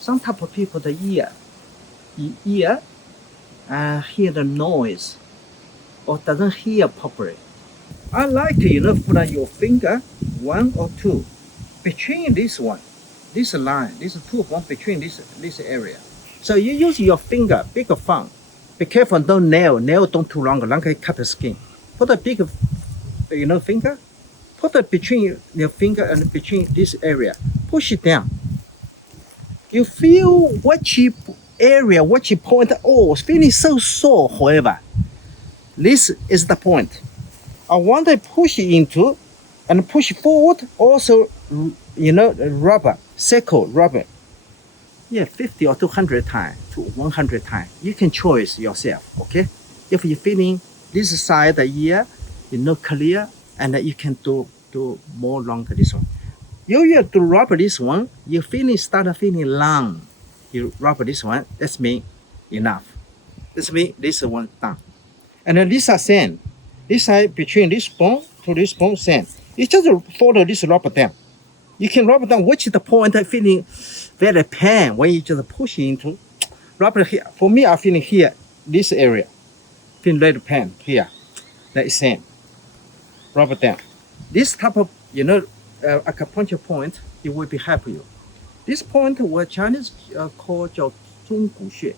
Some type of people, the ear hear the noise or doesn't hear properly. I like to, put on your finger, 1 or 2, between this line, this 2 one between this area. So you use your finger, big thumb. Be careful, don't nail don't too long can cut the skin. Put a big, finger, put it between your finger and between this area. Push it down. You feel what you point, it's feeling so sore, however. This is the point. I want to push into and push forward, also, rubber, circle rubber. Yeah, 50 or 200 times to 100 times. You can choose yourself, okay? If you're feeling this side the ear, clear, and you can do more longer this one. You have to rub this one, you start feeling long. You rub this one, that's mean enough. That's mean this one done. And then this is same. This side between this bone to this bone, same. You just follow this rubber down. You can rub down, which is the point of feeling very pain when you just push into. Rubber here. For me, I'm feeling here, this area. Feel little pain here. That is same. Rubber down. This type of, acupuncture point, it will be help you. This point what Chinese call 叫中骨穴,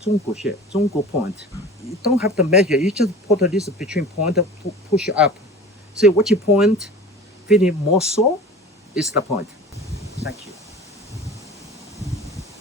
中骨 point. You don't have to measure. You just put this between point, push up. So which point feeling more sore is the point. Thank you.